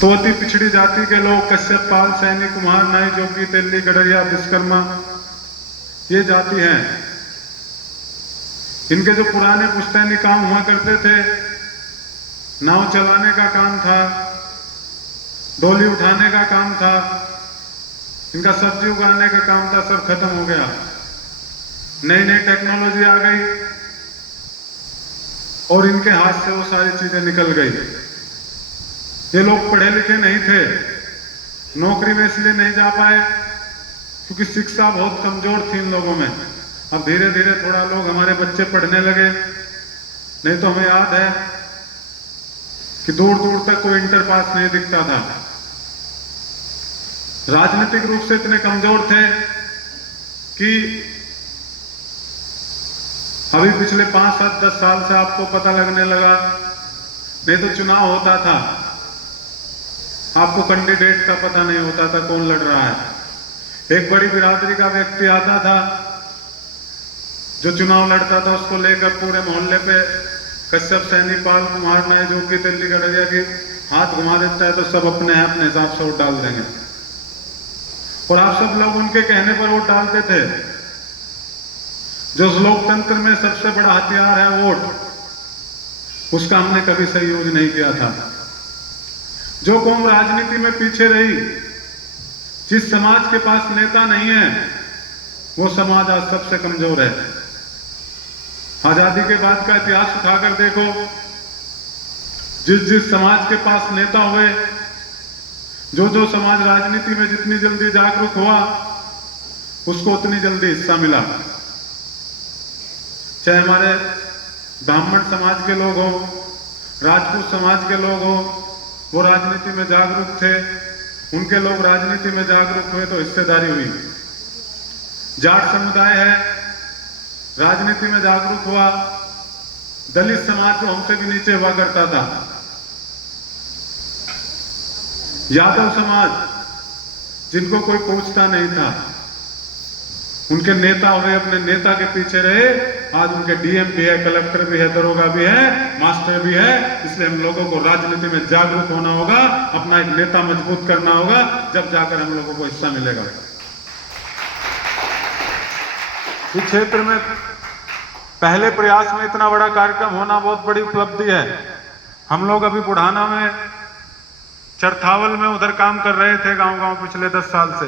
तो अति पिछड़ी जाति के लोग कश्यप, पाल, सैनी, कुम्हार, नाई, जोगी, तेली, गडरिया, विश्वकर्मा, ये जाति हैं। इनके जो पुराने पुश्तैनी काम हुआ करते थे, नाव चलाने का काम था, डोली उठाने का काम था, इनका सब्जी उगाने का काम था, सब खत्म हो गया। नई नई टेक्नोलॉजी आ गई और इनके हाथ से वो सारी चीजें निकल गई। ये लोग पढ़े लिखे नहीं थे, नौकरी में इसलिए नहीं जा पाए क्योंकि शिक्षा बहुत कमजोर थी इन लोगों में। अब धीरे धीरे थोड़ा लोग हमारे बच्चे पढ़ने लगे, नहीं तो हमें याद है कि दूर दूर तक कोई इंटर पास नहीं दिखता था। राजनीतिक रूप से इतने कमजोर थे कि अभी पिछले 5, 7, 10 साल से आपको पता लगने लगा। नहीं तो चुनाव होता था, आपको कैंडिडेट का पता नहीं होता था कौन लड़ रहा है। एक बड़ी बिरादरी का व्यक्ति आता था जो चुनाव लड़ता था, उसको लेकर पूरे मोहल्ले पे कश्यप, सैनी, पाल, कुम्हार, नाई, जोगी, तेली, गडरिया की हाथ घुमा देता है तो सब अपने हिसाब से वोट डाल देंगे। और आप सब लोग उनके कहने पर वोट डालते थे। जो लोकतंत्र में सबसे बड़ा हथियार है वोट, उसका हमने कभी सही यूज नहीं किया था। जो कौम राजनीति में पीछे रही, जिस समाज के पास नेता नहीं है, वो समाज आज सबसे कमजोर है। आजादी के बाद का इतिहास उठाकर देखो, जिस समाज के पास नेता हुए, जो समाज राजनीति में जितनी जल्दी जागरूक हुआ, उसको उतनी जल्दी हिस्सा मिला। चाहे हमारे ब्राह्मण समाज के लोग हो, राजपूत समाज के लोग हो, वो राजनीति में जागरूक थे, उनके लोग राजनीति में जागरूक हुए तो हिस्सेदारी हुई। जाट समुदाय है, राजनीति में जागरूक हुआ। दलित समाज जो हमसे भी नीचे हुआ करता था, यादव समाज जिनको कोई पूछता नहीं था, उनके नेता हुए, अपने नेता के पीछे रहे। आज उनके डीएम भी है, कलेक्टर भी है, दरोगा भी है, मास्टर भी है। इसलिए हम लोगों को राजनीति में जागरूक होना होगा, अपना एक नेता मजबूत करना होगा, जब जाकर हम लोगों को हिस्सा मिलेगा। इस क्षेत्र में पहले प्रयास में इतना बड़ा कार्यक्रम होना बहुत बड़ी उपलब्धि है। हम लोग अभी बुढ़ाना में, चरथावल में उधर काम कर रहे थे गांव-गांव पिछले 10 साल से।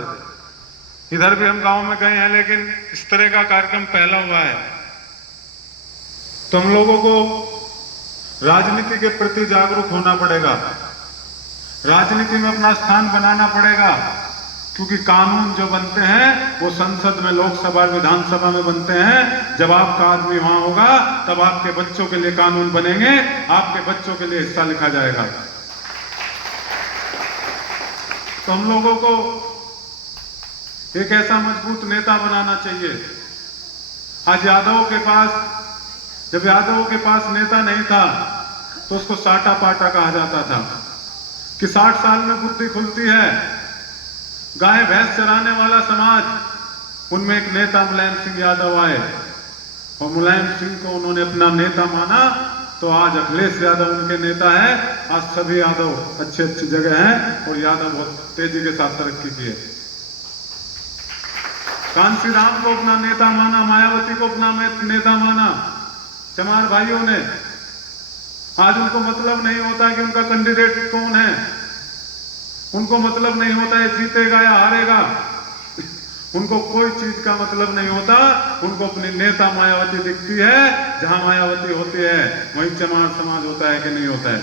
इधर भी हम गांव में गए हैं, लेकिन इस तरह का कार्यक्रम पहला हुआ है। तो हम लोगों को राजनीति के प्रति जागरूक होना पड़ेगा, राजनीति में अपना स्थान बनाना पड़ेगा, क्योंकि कानून जो बनते हैं वो संसद में, लोकसभा, विधानसभा में बनते हैं। जब आपका आदमी वहां होगा तब आपके बच्चों के लिए कानून बनेंगे, आपके बच्चों के लिए हिस्सा लिखा जाएगा। तो हम लोगों को एक ऐसा मजबूत नेता बनाना चाहिए। आज यादवों के पास, जब यादवों के पास नेता नहीं था तो उसको साटा पाटा कहा जाता था कि 60 साल में बुद्धि खुलती है। गाय भैंस चराने वाला समाज, उनमें एक नेता मुलायम सिंह यादव आए और मुलायम सिंह को उन्होंने अपना नेता माना, तो आज अखिलेश यादव उनके नेता है। आज सभी यादव अच्छी अच्छी जगह हैं और यादव बहुत तेजी के साथ तरक्की की है। कांसी राम को अपना नेता माना, मायावती को अपना नेता माना, चमार भाइयों ने। आज उनको मतलब नहीं होता कि उनका कैंडिडेट कौन है, उनको मतलब नहीं होता है जीतेगा या हारेगा, उनको कोई चीज का मतलब नहीं होता। उनको अपनी नेता मायावती दिखती है, जहां मायावती होती है वहीं चमार समाज होता है कि नहीं होता है।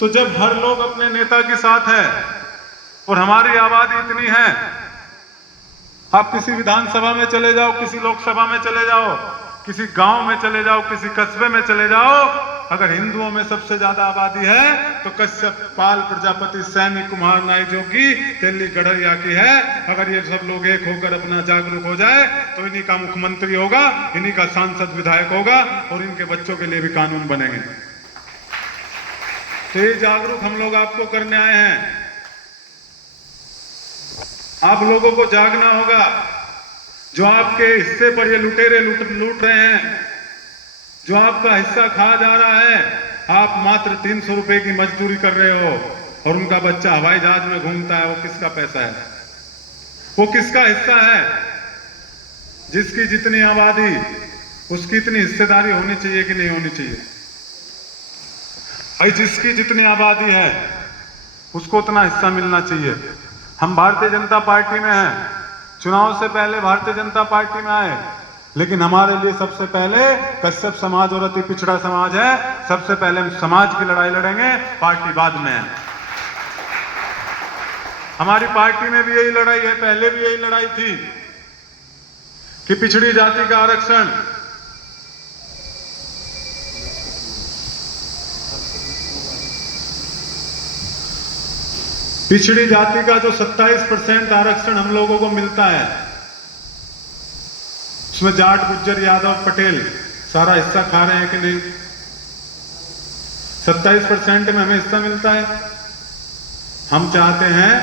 तो जब हर लोग अपने नेता के साथ है और हमारी आबादी इतनी है, आप किसी विधानसभा में चले जाओ, किसी लोकसभा में चले जाओ, किसी गांव में चले जाओ, किसी कस्बे में चले जाओ, अगर हिंदुओं में सबसे ज्यादा आबादी है तो कश्यप, पाल, प्रजापति, सैनी, कुम्हार, नाई, जोगी, तेली, गडरिया की है। अगर ये सब लोग एक होकर अपना जागरूक हो जाए तो इन्हीं का मुख्यमंत्री होगा, इन्हीं का सांसद विधायक होगा और इनके बच्चों के लिए भी कानून बनेंगे। तो ये जागरूक हम लोग आपको करने आए हैं। आप लोगों को जागना होगा। जो आपके हिस्से पर ये लुटेरे लूट रहे हैं, जो आपका हिस्सा खा जा रहा है, आप मात्र 300 रुपए की मजदूरी कर रहे हो और उनका बच्चा हवाई जहाज में घूमता है, वो किसका पैसा है? वो किसका हिस्सा है? जिसकी जितनी आबादी उसकी इतनी हिस्सेदारी होनी चाहिए कि नहीं होनी चाहिए? भाई जिसकी जितनी आबादी है उसको उतना हिस्सा मिलना चाहिए। हम भारतीय जनता पार्टी में हैं, चुनाव से पहले भारतीय जनता पार्टी में आए, लेकिन हमारे लिए सबसे पहले कश्यप समाज और अति पिछड़ा समाज है। सबसे पहले हम समाज की लड़ाई लड़ेंगे, पार्टी बाद में है। हमारी पार्टी में भी यही लड़ाई है, पहले भी यही लड़ाई थी कि पिछड़ी जाति का आरक्षण पिछड़ी जाति का जो 27% आरक्षण हम लोगों को मिलता है, उसमें जाट, गुज्जर, यादव, पटेल सारा हिस्सा खा रहे हैं कि नहीं? 27% में हमें हिस्सा मिलता है। हम चाहते हैं,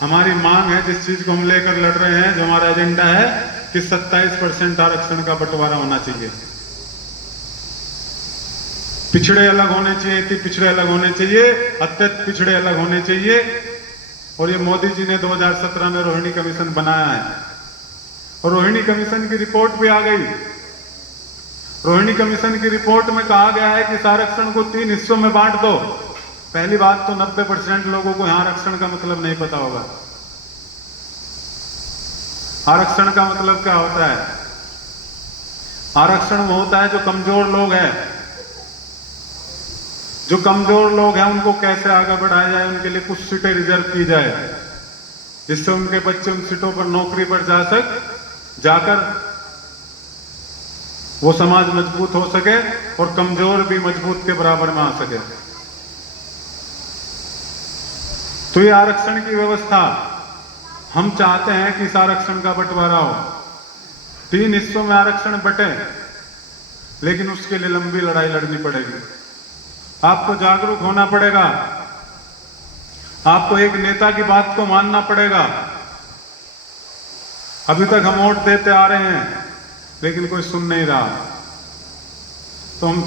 हमारी मांग है, जिस चीज को हम लेकर लड़ रहे हैं, जो हमारा एजेंडा है कि 27% आरक्षण का बंटवारा होना चाहिए। पिछड़े अलग होने चाहिए, अति पिछड़े अलग होने चाहिए, अत्यंत पिछड़े अलग होने चाहिए। और ये मोदी जी ने 2017 में रोहिणी कमीशन बनाया है और रोहिणी कमीशन की रिपोर्ट भी आ गई। रोहिणी कमीशन की रिपोर्ट में कहा गया है कि इस आरक्षण को 3 हिस्सों में बांट दो। पहली बात तो 90% लोगों को यहां आरक्षण का मतलब नहीं पता होगा। आरक्षण का मतलब क्या होता है? आरक्षण वो होता है जो कमजोर लोग हैं, जो कमजोर लोग हैं उनको कैसे आगे बढ़ाया जाए, उनके लिए कुछ सीटें रिजर्व की जाए, जिससे उनके बच्चे उन सीटों पर नौकरी पर जाकर वो समाज मजबूत हो सके और कमजोर भी मजबूत के बराबर में आ सके। तो ये आरक्षण की व्यवस्था हम चाहते हैं कि इस आरक्षण का बंटवारा हो, 3 हिस्सों में आरक्षण बटे, लेकिन उसके लिए लंबी लड़ाई लड़नी पड़ेगी। आपको जागरूक होना पड़ेगा, आपको एक नेता की बात को मानना पड़ेगा। अभी तक हम वोट देते आ रहे हैं लेकिन कोई सुन नहीं रहा, तो हम